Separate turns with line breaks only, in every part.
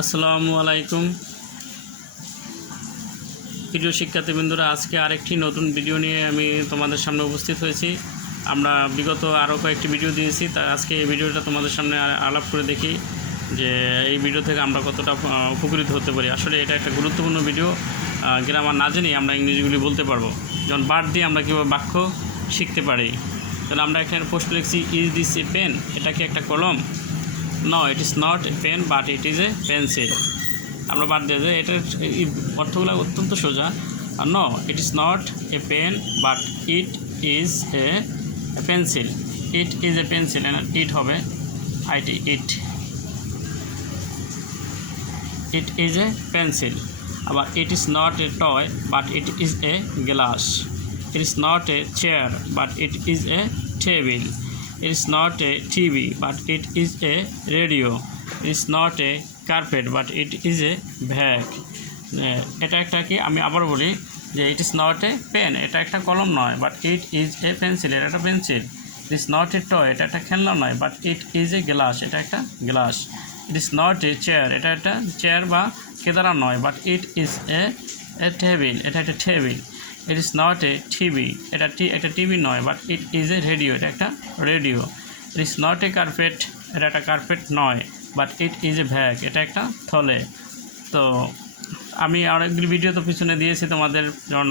আসসালামু আলাইকুম। প্রিয় শিক্ষার্থীবৃন্দরা, আজকে আরেকটি নতুন ভিডিও নিয়ে আমি তোমাদের সামনে উপস্থিত হয়েছি। আমরা বিগত আরও কয়েকটি ভিডিও দিয়েছি। তা আজকে এই ভিডিওটা তোমাদের সামনে আলাপ করে দেখি যে এই ভিডিও থেকে আমরা কতটা উপকৃত হতে পারি। আসলে এটা একটা গুরুত্বপূর্ণ ভিডিও। গ্রামার না জেনেই আমরা ইংরেজিগুলি বলতে পারব। যেমন বার্ড দিয়ে আমরা কীভাবে বাক্য শিখতে পারি। তাহলে আমরা এখানে প্রশ্ন লিখছি ইজ দিস এ পেন এটা কি একটা কলম। No it is not a pen but it is a pencil আমরা বাদ দিয়ে যাই এটার অর্থগুলো অত্যন্ত সোজা। No it is not a pen but it is a pencil it is a pencil it হবে IT it it is a pencil আবার it is not a toy but it is a glass it is not a chair but it is a table not a TV but it is a radio it is not a carpet but it is a bag এটা একটা কি? আমি আবার বলি যে it is not a pen এটা একটা কলম নয় but it is a pencil এটা একটা pencil it is not a toy এটা একটা খেলনা নয় but it is a glass এটা একটা glass it is not a chair এটা একটা চেয়ার বা কেদারা নয় but it is a table এটা একটা table it is not a TV এটা একটা টিভি নয় but it is a radio এটা একটা radio it is not a carpet এটা একটা কার্পেট নয় but it is a bag এটা একটা থলে। তো আমি অনেকগুলি ভিডিও তো পিছনে দিয়েছি তোমাদের যেমন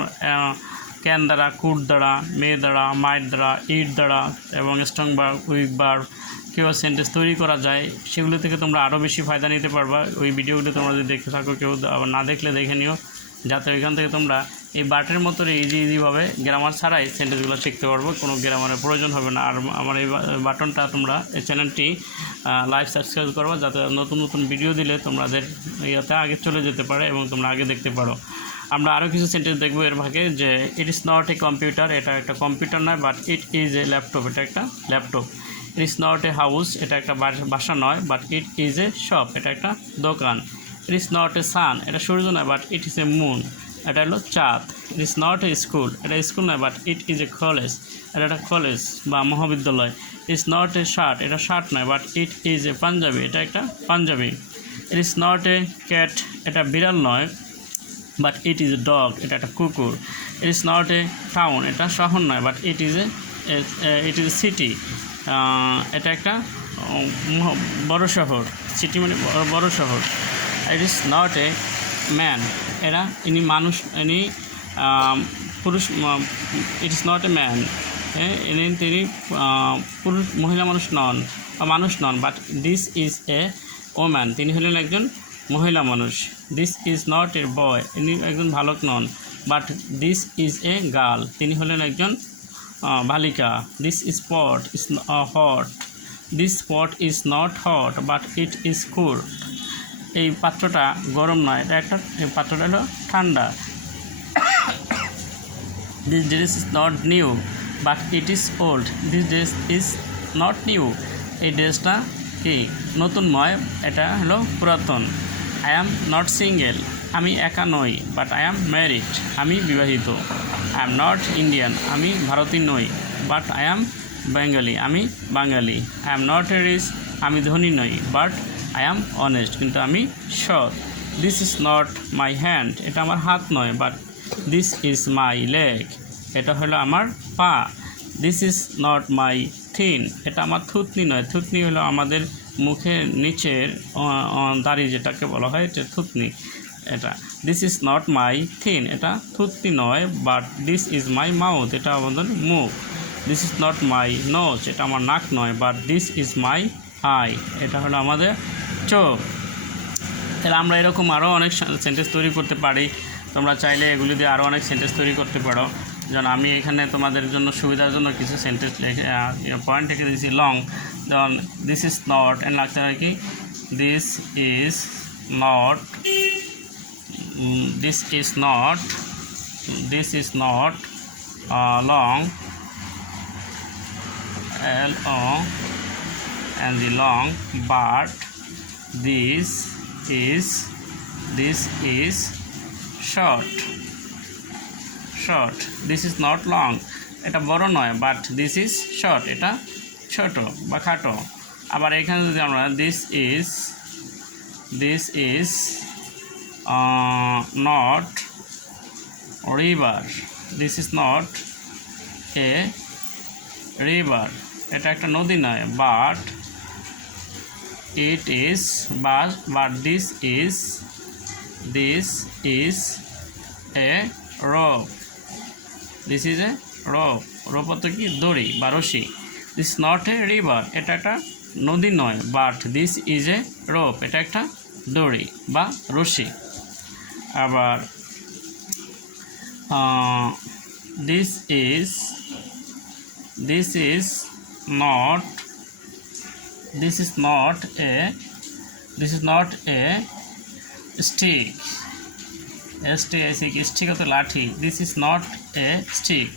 ক্যান দ্বারা, কুট দ্বারা, মেয়ে দ্বারা, মায়ের দ্বারা, ইট দ্বারা, এবং স্ট্রং বার, উইক বার কীভাবে সেন্টেন্স তৈরি করা যায়, সেগুলো থেকে তোমরা আরও বেশি ফায়দা নিতে পারবা। ওই ভিডিওগুলো তোমরা যদি দেখতে থাকো, কেউ না দেখলে দেখে নিও। যাতে ওইখান থেকে তোমরা এই বাটের মতো ইজি ইজিভাবে গ্রামার ছাড়াই সেন্টেন্সগুলো শিখতে পারব। কোনো গ্রামারের প্রয়োজন হবে না। আর আমার এই বাটনটা তোমরা এই চ্যানেলটি লাইভ সাবস্ক্রাইব করবা যাতে নতুন নতুন ভিডিও দিলে তোমাদের ইয়াতে আগে চলে যেতে পারে এবং তোমরা আগে দেখতে পারো। আমরা আরও কিছু সেন্টেন্স দেখব এর ভাগে যে it is not a computer এটা একটা কম্পিউটার নয় but it is a laptop এটা একটা laptop it is not a house এটা একটা বাসা নয় but it is a shop এটা একটা দোকান। ইট ইজ নট এ সান এটা সূর্য নয় but it is a moon এটা হলো চাঁদ. It is not a school এটা স্কুল নয় but it is a college এটা একটা কলেজ বা মহাবিদ্যালয়. It is not a shirt এটা শার্ট নয় but it is a panjabi. এটা একটা panjabi. It is not a cat এটা বিড়াল নয় but it is a dog এটা একটা কুকুর. It is not a town এটা শহর নয় but it is a it is a city এটা একটা বড় শহর. সিটি মানে বড় শহর. It is not a man এরা, ইনি মানুষ, ইনি পুরুষ it is not a man ইনি, তিনি পুরুষ, মহিলা মানুষ নন, বা মানুষ নন but this is a woman তিনি হলেন একজন মহিলা মানুষ. This is not a boy ইনি একজন বালক নন but this is a girl তিনি হলেন একজন বালিকা. This is pot is hot this pot is not hot but it is cool এই পাত্রটা গরম নয়, এটা একটা, এই পাত্রটা হলো ঠান্ডা। This dress is not new but it is old this dress is not new এই ড্রেসটা কি? নতুন নয়, এটা হলো পুরাতন। আই অ্যাম নট সিঙ্গেল আমি একা নই বাট আই অ্যাম ম্যারিড আমি বিবাহিত। আই এম নট ইন্ডিয়ান আমি ভারতীয় নই বাট আই অ্যাম বেঙ্গলি আমি বাঙালি। I am not a rich আমি ধনী নই বাট আই অ্যাম অনেস্ট কিন্তু আমি সৎ। This is not my hand এটা আমার হাত নয় but this is my leg এটা হলো আমার পা। This is not my chin এটা আমার থুতনি নয়। থুতনি হলো আমাদের মুখের নিচের দাড়ি যেটাকে বলা হয়, এটা থুতনি। এটা। This is not my chin এটা থুতনি নয় but this is my mouth এটা আমাদের মুখ। This is not my nose এটা আমার নাক নয় but this is my eye এটা হলো আমাদের চোখ। তাহলে আমরা এরকম আরও অনেক সেন্টেন্স তৈরি করতে পারি। তোমরা চাইলে এগুলি দিয়ে আরও অনেক সেন্টেন্স তৈরি করতে পারো। যেমন আমি এখানে তোমাদের জন্য, সুবিধার জন্য কিছু সেন্টেন্স লিখে পয়েন্ট লিখে দিয়েছি লং যেমন দিস ইজ নট এন্ড লাগতে হয় কি? This is not this is not this is not long L, O and the long but this is this is short short this is not long এটা বড় নয় but this is short এটা ছোট বা খাটো আবার এখানে যদি আমরা this is is uh, not river this is not a river এটা একটা নদী নয় but it is but but this is this is a rope. This is a rope. Rope অর্থ কি? দড়ি বা রশি। দিস নট এ রিভার এটা একটা নদী নয়। But this is a rope এটা একটা দড়ি বা রশি। আবার this is this is not this is not a, this is not a stick. সি স্টিক হতো লাঠি this is not a stick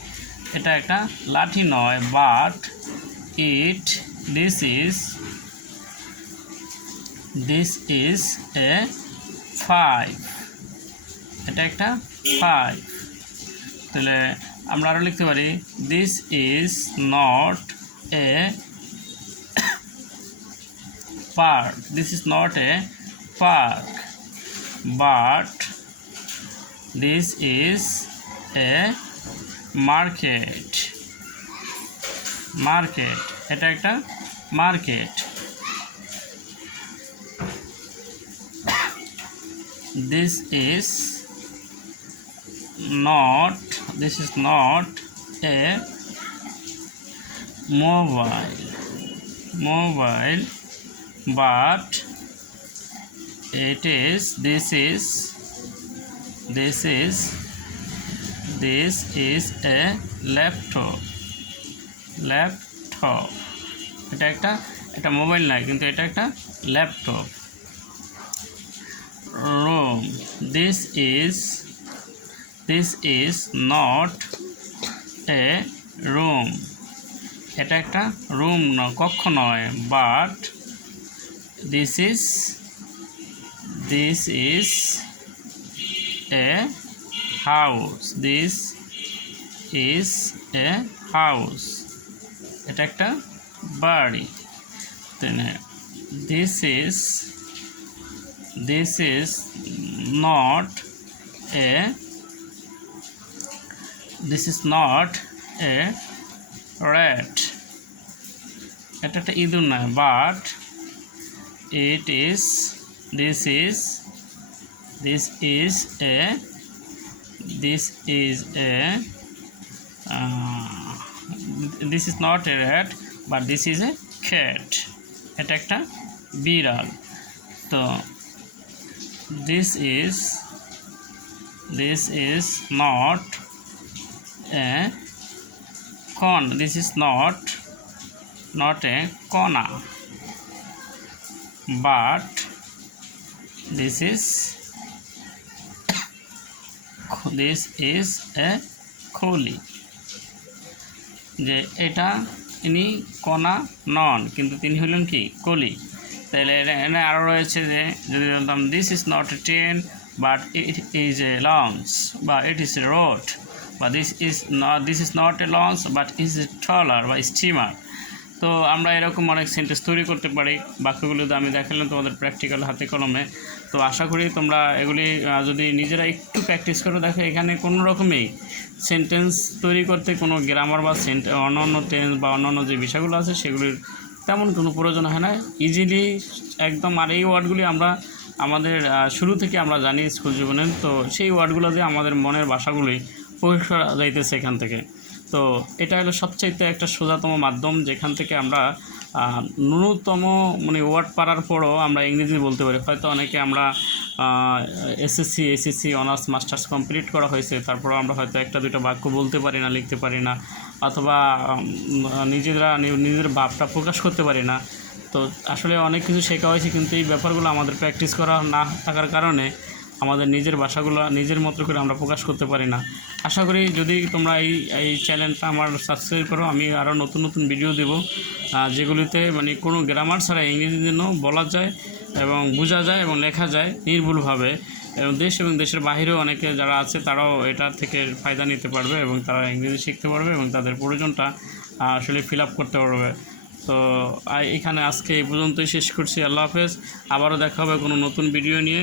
এটা একটা লাঠি নয় but it this is this is a five এটা একটা ফাইভ তাহলে আমরা আরও লিখতে পারি this is not a park. This is not a park, but this is a market. Market এটা একটা market this is not this is not a mobile mobile but it is this is this is this is a laptop laptop এটা একটা একটা mobile নয় কিন্তু এটা একটা laptop. Room, this is this is not a room. এটা একটা room নয় কক্ষ নয়, but this is this is a house. This is a house. এটা একটা বাড়ি। This is this is not a this is not a rat এটা একটা ইঁদুর নয় but it is this is this is a this is a uh, this is not a rat but this is a cat এটা একটা বিড়াল তো this is this is not a con this is not not a kona but this is this is a খলি। যে এটা ইনি কণা নন, কিন্তু তিনি হলেন কি? কলি তাহলে এখানে আরও রয়েছে যে, যদি বলতাম this is not a train but it is a launch বা ইট ইজ এ রোড বা this is not this is not a launch but is a trawler বা স্টিমার তো আমরা এরকম অনেক সেন্টেন্স তৈরি করতে পারি। বাক্যগুলোতে আমি দেখালাম তোমাদের প্র্যাকটিক্যাল হাতে কলমে। তো আশা করি তোমরা এগুলি যদি নিজেরা একটু প্র্যাকটিস করে দেখো, এখানে কোনো রকমেই সেন্টেন্স তৈরি করতে কোনো গ্রামার বা সেন্ট অন্যান্য টেন্স বা অন্যান্য যে বিষয়গুলো আছে, সেগুলির তেমন কোনো প্রয়োজন হয় না। ইজিলি একদম আর এই ওয়ার্ডগুলি আমরা আমাদের শুরু থেকে আমরা জানি স্কুল জীবনের তো সেই ওয়ার্ডগুলো দিয়ে আমাদের মনের ভাষাগুলি প্রকাশ করা যাইতেছে এখান থেকে। তো এটা হলো সবচাইতে একটা সোজাতম মাধ্যম যেখান থেকে আমরা ন্যূনতম মানে ওয়ার্ড পারার পরও আমরা ইংরেজি বলতে পারি। হয়তো অনেকে আমরা SSC SSC, honours, masters complete করা হয়েছে, তারপরেও আমরা হয়তো একটা, দুটো বাক্য বলতে পারি না, লিখতে পারি না, অথবা নিজেরা নিজেদের ভাবটা প্রকাশ করতে পারি না। তো আসলে অনেক কিছু শেখা হয়েছে, কিন্তু এই ব্যাপারগুলো আমাদের প্র্যাকটিস করা না থাকার কারণে আমাদের নিজের ভাষাগুলো নিজের মতো করে আমরা প্রকাশ করতে পারি না। আশা করি যদি তোমরা এই এই চ্যানেলটা আমার সাবস্ক্রাইব করো, আমি আরও নতুন নতুন ভিডিও দেব যেগুলিতে মানে কোনো গ্রামার ছাড়া ইংরেজি যেন বলা যায় এবং বোঝা যায় এবং লেখা যায় নির্ভুলভাবে। এবং দেশ এবং দেশের বাহিরেও অনেকে যারা আছে, তারাও এটা থেকে ফায়দা নিতে পারবে এবং তারা ইংরেজি শিখতে পারবে এবং তাদের প্রয়োজনটা আসলে ফিল আপ করতে পারবে। তো এখানে আজকে এই পর্যন্তই শেষ করছি। আল্লাহ হাফেজ। আবারও দেখা হবে কোনো নতুন ভিডিও নিয়ে।